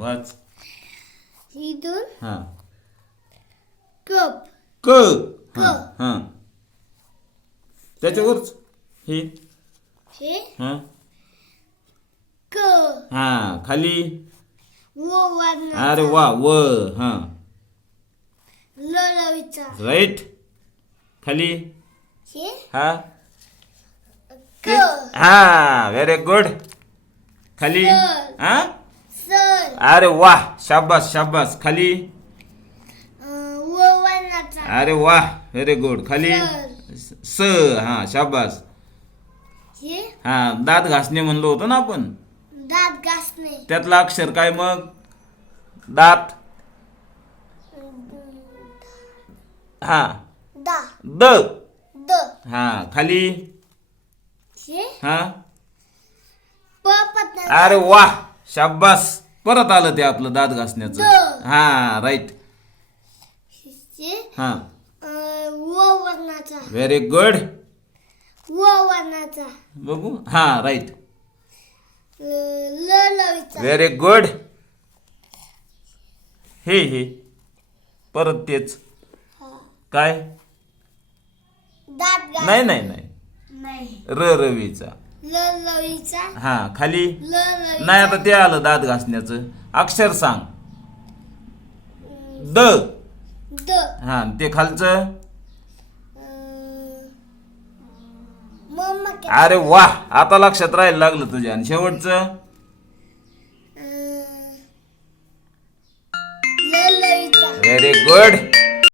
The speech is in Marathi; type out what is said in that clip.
वाच. इथून हा कप क. हा हा त्याच्यावरच हे हे हा क हा खाली. वर्णाचा अरे वा व. हा लवचा राईट. खाली हे हा क हा व्हेरी गुड. खाली सर. हा सर अरे वाह शाबास शाबास. खाली वर्णाचा अरे वाह व्हेरी गुड. खाली सर. स. हा शाबास. हे हा दात घासणे म्हणलो होतो ना आपण. दात घासणे त्यातलं अक्षर काय मग. दात. हा दा द. द हा खाली हे हा प पत्ता अरे वाह शाबास. परत आलं ते आपलं दात घासण्याचं. द. हा राईट. हे हा वर्णाचा व्हेरी गुड. वर्णाचा बघू हा राईट. लवचा very good. हे परत तेच काय. दात घास नाही नाही नाही नाही रवीचा. लवचा हा खाली लवचा नाही. आता ते आलं दात घासण्याचं अक्षर सांग. द. द हा ते खालचं. मम्मा अरे वाह आता लक्षात राहायला लागलं तुझ्या. आणि शेवटचं लवचा व्हेरी गुड.